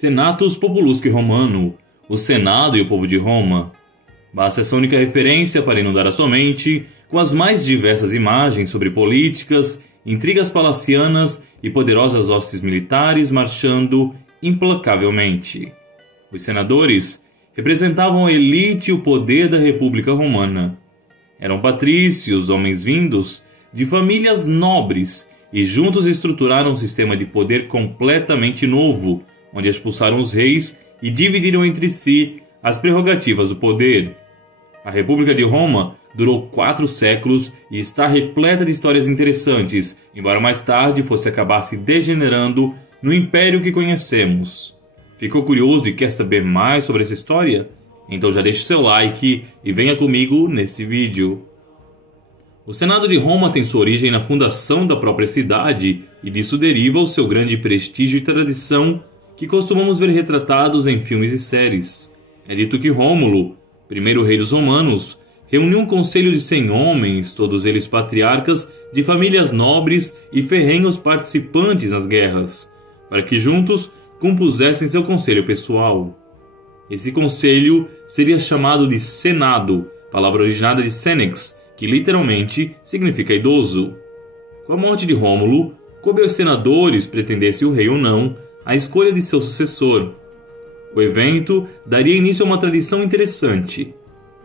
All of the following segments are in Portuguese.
Senatus Populusque Romano, o Senado e o povo de Roma. Basta essa única referência para inundar a sua mente com as mais diversas imagens sobre políticas, intrigas palacianas e poderosas hostes militares marchando implacavelmente. Os senadores representavam a elite e o poder da República Romana. Eram patrícios, homens vindos de famílias nobres, e juntos estruturaram um sistema de poder completamente novo, onde expulsaram os reis e dividiram entre si as prerrogativas do poder. A República de Roma durou 4 séculos e está repleta de histórias interessantes, embora mais tarde fosse acabar se degenerando no império que conhecemos. Ficou curioso e quer saber mais sobre essa história? Então já deixe seu like e venha comigo nesse vídeo. O Senado de Roma tem sua origem na fundação da própria cidade e disso deriva o seu grande prestígio e tradição que costumamos ver retratados em filmes e séries. É dito que Rômulo, primeiro rei dos romanos, reuniu um conselho de 100 homens, todos eles patriarcas de famílias nobres e ferrenhos participantes nas guerras, para que juntos compusessem seu conselho pessoal. Esse conselho seria chamado de Senado, palavra originada de Senex, que literalmente significa idoso. Com a morte de Rômulo, coube aos senadores, pretendesse o rei ou não, a escolha de seu sucessor. O evento daria início a uma tradição interessante.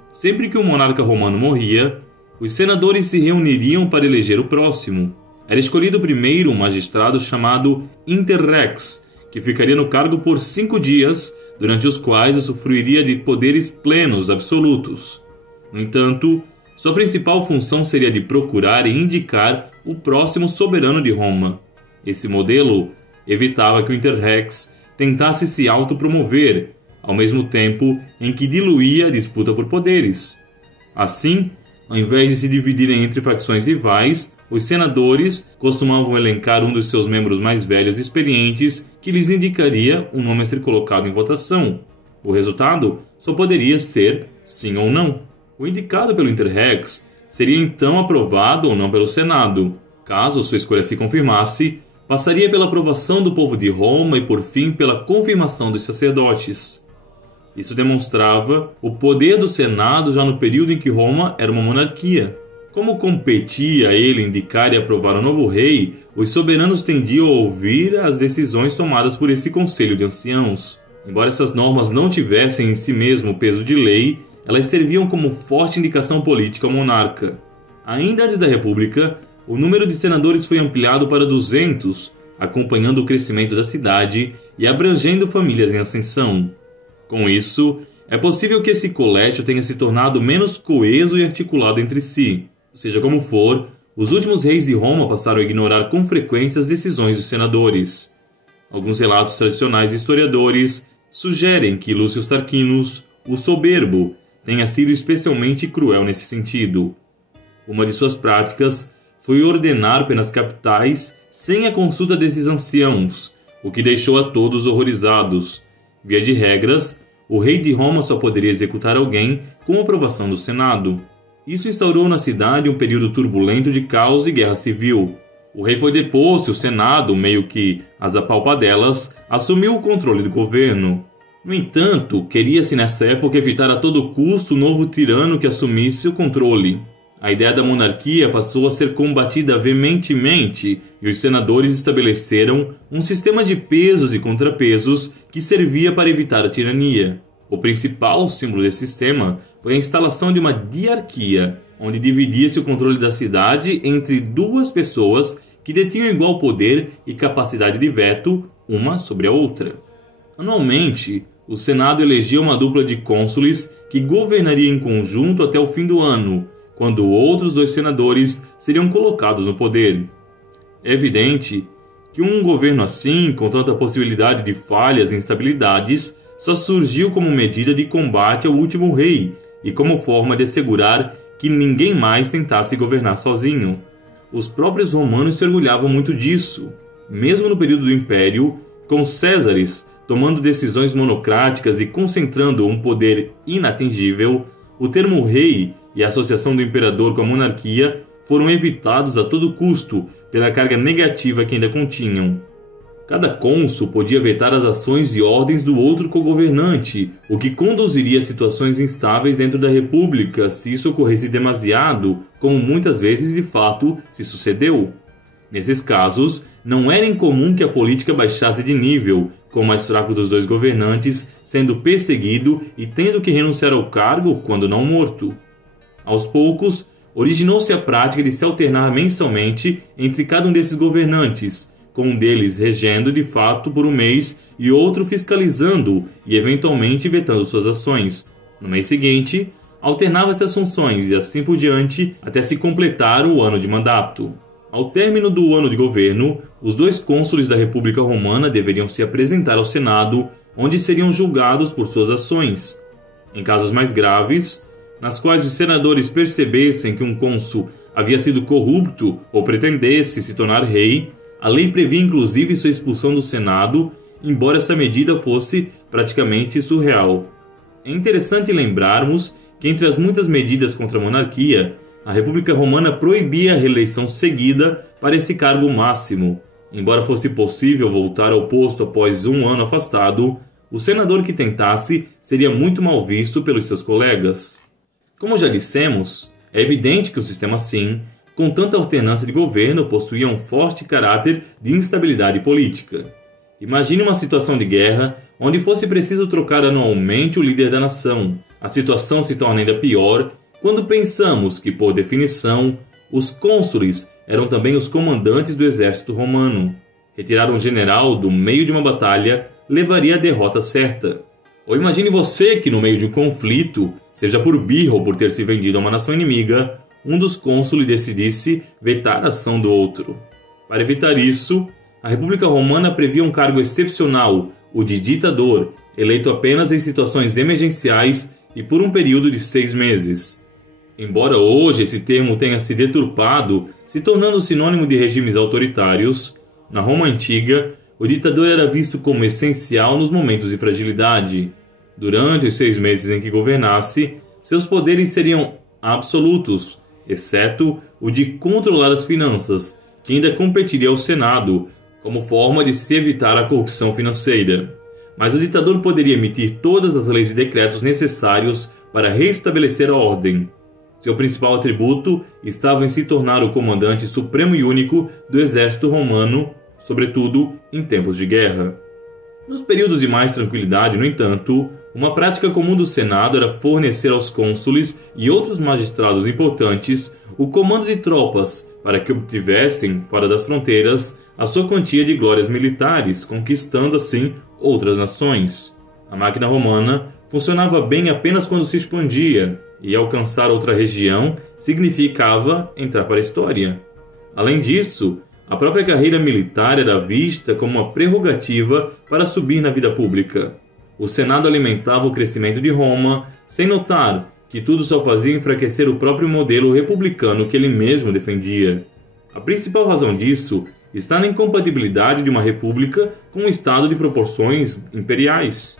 Sempre que um monarca romano morria, os senadores se reuniriam para eleger o próximo. Era escolhido primeiro um magistrado chamado interrex, que ficaria no cargo por 5 dias, durante os quais usufruiria de poderes plenos absolutos. No entanto, sua principal função seria de procurar e indicar o próximo soberano de Roma. Esse modelo evitava que o interrex tentasse se autopromover, ao mesmo tempo em que diluía a disputa por poderes. Assim, ao invés de se dividirem entre facções rivais, os senadores costumavam elencar um dos seus membros mais velhos e experientes que lhes indicaria um nome a ser colocado em votação. O resultado só poderia ser sim ou não. O indicado pelo interrex seria então aprovado ou não pelo Senado. Caso sua escolha se confirmasse, passaria pela aprovação do povo de Roma e por fim pela confirmação dos sacerdotes. Isso demonstrava o poder do Senado já no período em que Roma era uma monarquia. Como competia a ele indicar e aprovar um novo rei, os soberanos tendiam a ouvir as decisões tomadas por esse conselho de anciãos. Embora essas normas não tivessem em si mesmo o peso de lei, elas serviam como forte indicação política ao monarca. Ainda antes da República, o número de senadores foi ampliado para 200, acompanhando o crescimento da cidade e abrangendo famílias em ascensão. Com isso, é possível que esse colégio tenha se tornado menos coeso e articulado entre si. Seja como for, os últimos reis de Roma passaram a ignorar com frequência as decisões dos senadores. Alguns relatos tradicionais de historiadores sugerem que Lúcio Tarquinius, o soberbo, tenha sido especialmente cruel nesse sentido. Uma de suas práticas foi ordenar penas capitais sem a consulta desses anciãos, o que deixou a todos horrorizados. Via de regras, o rei de Roma só poderia executar alguém com aprovação do Senado. Isso instaurou na cidade um período turbulento de caos e guerra civil. O rei foi deposto e o Senado, meio que às apalpadelas, assumiu o controle do governo. No entanto, queria-se nessa época evitar a todo custo o novo tirano que assumisse o controle. A ideia da monarquia passou a ser combatida veementemente e os senadores estabeleceram um sistema de pesos e contrapesos que servia para evitar a tirania. O principal símbolo desse sistema foi a instalação de uma diarquia, onde dividia-se o controle da cidade entre 2 pessoas que detinham igual poder e capacidade de veto uma sobre a outra. Anualmente, o Senado elegia uma dupla de cônsules que governaria em conjunto até o fim do ano, quando outros 2 senadores seriam colocados no poder. É evidente que um governo assim, com tanta possibilidade de falhas e instabilidades, só surgiu como medida de combate ao último rei e como forma de assegurar que ninguém mais tentasse governar sozinho. Os próprios romanos se orgulhavam muito disso. Mesmo no período do Império, com Césares tomando decisões monocráticas e concentrando um poder inatingível, o termo rei e a associação do imperador com a monarquia foram evitados a todo custo pela carga negativa que ainda continham. Cada cônsul podia vetar as ações e ordens do outro cogovernante, o que conduziria a situações instáveis dentro da República se isso ocorresse demasiado, como muitas vezes de fato se sucedeu. Nesses casos, não era incomum que a política baixasse de nível, com o mais fraco dos dois governantes sendo perseguido e tendo que renunciar ao cargo quando não morto. Aos poucos, originou-se a prática de se alternar mensalmente entre cada um desses governantes, com um deles regendo de fato por um mês e outro fiscalizando e eventualmente vetando suas ações. No mês seguinte, alternava-se as funções e assim por diante até se completar o ano de mandato. Ao término do ano de governo, os dois cônsules da República Romana deveriam se apresentar ao Senado, onde seriam julgados por suas ações. Em casos mais graves, nas quais os senadores percebessem que um cônsul havia sido corrupto ou pretendesse se tornar rei, a lei previa inclusive sua expulsão do Senado, embora essa medida fosse praticamente surreal. É interessante lembrarmos que entre as muitas medidas contra a monarquia, a República Romana proibia a reeleição seguida para esse cargo máximo. Embora fosse possível voltar ao posto após um ano afastado, o senador que tentasse seria muito mal visto pelos seus colegas. Como já dissemos, é evidente que o sistema assim, com tanta alternância de governo, possuía um forte caráter de instabilidade política. Imagine uma situação de guerra onde fosse preciso trocar anualmente o líder da nação. A situação se torna ainda pior quando pensamos que, por definição, os cônsules eram também os comandantes do exército romano. Retirar um general do meio de uma batalha levaria à derrota certa. Ou imagine você que, no meio de um conflito, seja por birra ou por ter se vendido a uma nação inimiga, um dos cônsules decidisse vetar a ação do outro. Para evitar isso, a República Romana previa um cargo excepcional, o de ditador, eleito apenas em situações emergenciais e por um período de 6 meses. Embora hoje esse termo tenha se deturpado, se tornando sinônimo de regimes autoritários, na Roma Antiga, o ditador era visto como essencial nos momentos de fragilidade. Durante os 6 meses em que governasse, seus poderes seriam absolutos, exceto o de controlar as finanças, que ainda competiria ao Senado, como forma de se evitar a corrupção financeira. Mas o ditador poderia emitir todas as leis e decretos necessários para restabelecer a ordem. Seu principal atributo estava em se tornar o comandante supremo e único do exército romano, sobretudo em tempos de guerra. Nos períodos de mais tranquilidade, no entanto, uma prática comum do Senado era fornecer aos cônsules e outros magistrados importantes o comando de tropas para que obtivessem, fora das fronteiras, a sua quantia de glórias militares, conquistando assim outras nações. A máquina romana funcionava bem apenas quando se expandia, e alcançar outra região significava entrar para a história. Além disso, a própria carreira militar era vista como uma prerrogativa para subir na vida pública. O Senado alimentava o crescimento de Roma, sem notar que tudo só fazia enfraquecer o próprio modelo republicano que ele mesmo defendia. A principal razão disso está na incompatibilidade de uma república com um estado de proporções imperiais.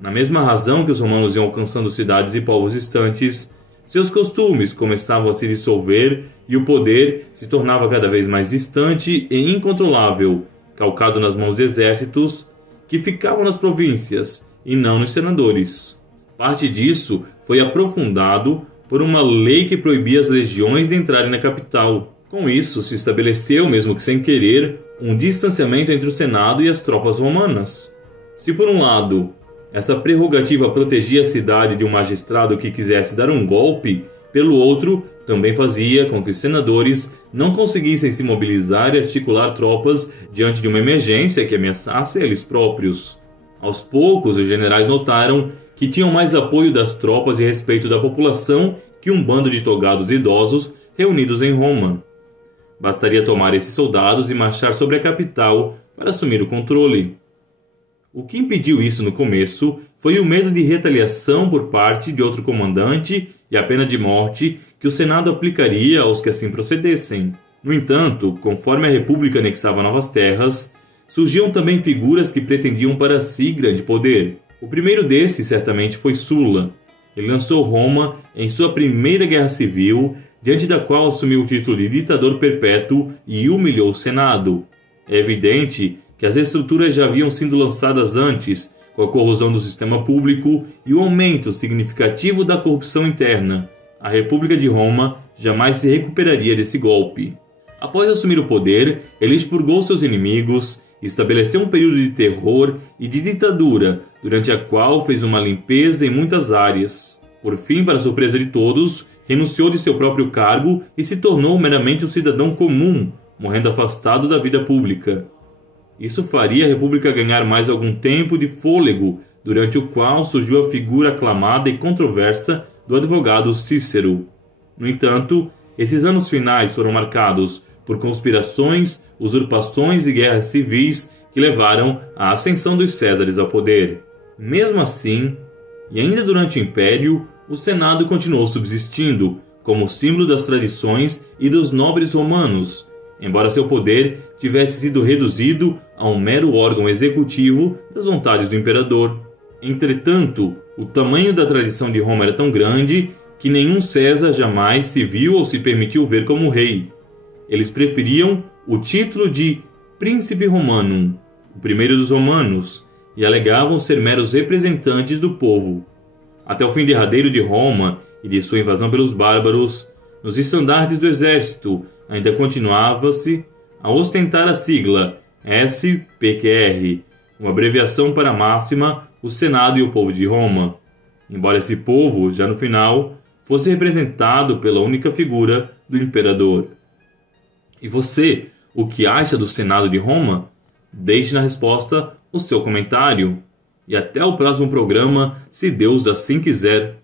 Na mesma razão que os romanos iam alcançando cidades e povos distantes, seus costumes começavam a se dissolver e o poder se tornava cada vez mais distante e incontrolável, calcado nas mãos de exércitos que ficavam nas províncias e não nos senadores. Parte disso foi aprofundado por uma lei que proibia as legiões de entrarem na capital. Com isso, se estabeleceu, mesmo que sem querer, um distanciamento entre o Senado e as tropas romanas. Se por um lado, essa prerrogativa protegia a cidade de um magistrado que quisesse dar um golpe, pelo outro, também fazia com que os senadores não conseguissem se mobilizar e articular tropas diante de uma emergência que ameaçasse eles próprios. Aos poucos, os generais notaram que tinham mais apoio das tropas e respeito da população que um bando de togados idosos reunidos em Roma. Bastaria tomar esses soldados e marchar sobre a capital para assumir o controle. O que impediu isso no começo foi o medo de retaliação por parte de outro comandante e a pena de morte que o Senado aplicaria aos que assim procedessem. No entanto, conforme a República anexava novas terras, surgiam também figuras que pretendiam para si grande poder. O primeiro desses certamente foi Sulla. Ele lançou Roma em sua primeira guerra civil, diante da qual assumiu o título de ditador perpétuo e humilhou o Senado. É evidente que as estruturas já haviam sido lançadas antes, com a corrosão do sistema público e o aumento significativo da corrupção interna, a República de Roma jamais se recuperaria desse golpe. Após assumir o poder, ele expurgou seus inimigos, estabeleceu um período de terror e de ditadura, durante a qual fez uma limpeza em muitas áreas. Por fim, para surpresa de todos, renunciou de seu próprio cargo e se tornou meramente um cidadão comum, morrendo afastado da vida pública. Isso faria a República ganhar mais algum tempo de fôlego, durante o qual surgiu a figura aclamada e controversa do advogado Cícero. No entanto, esses anos finais foram marcados por conspirações, usurpações e guerras civis que levaram à ascensão dos Césares ao poder. Mesmo assim, e ainda durante o Império, o Senado continuou subsistindo como símbolo das tradições e dos nobres romanos, embora seu poder tivesse sido reduzido a um mero órgão executivo das vontades do imperador. Entretanto, o tamanho da tradição de Roma era tão grande que nenhum César jamais se viu ou se permitiu ver como rei. Eles preferiam o título de Príncipe Romanum, o primeiro dos romanos, e alegavam ser meros representantes do povo. Até o fim derradeiro de Roma e de sua invasão pelos bárbaros, nos estandartes do exército ainda continuava-se a ostentar a sigla SPQR, uma abreviação para a máxima o Senado e o povo de Roma, embora esse povo, já no final, fosse representado pela única figura do imperador. E você, o que acha do Senado de Roma? Deixe na resposta o seu comentário. E até o próximo programa, se Deus assim quiser.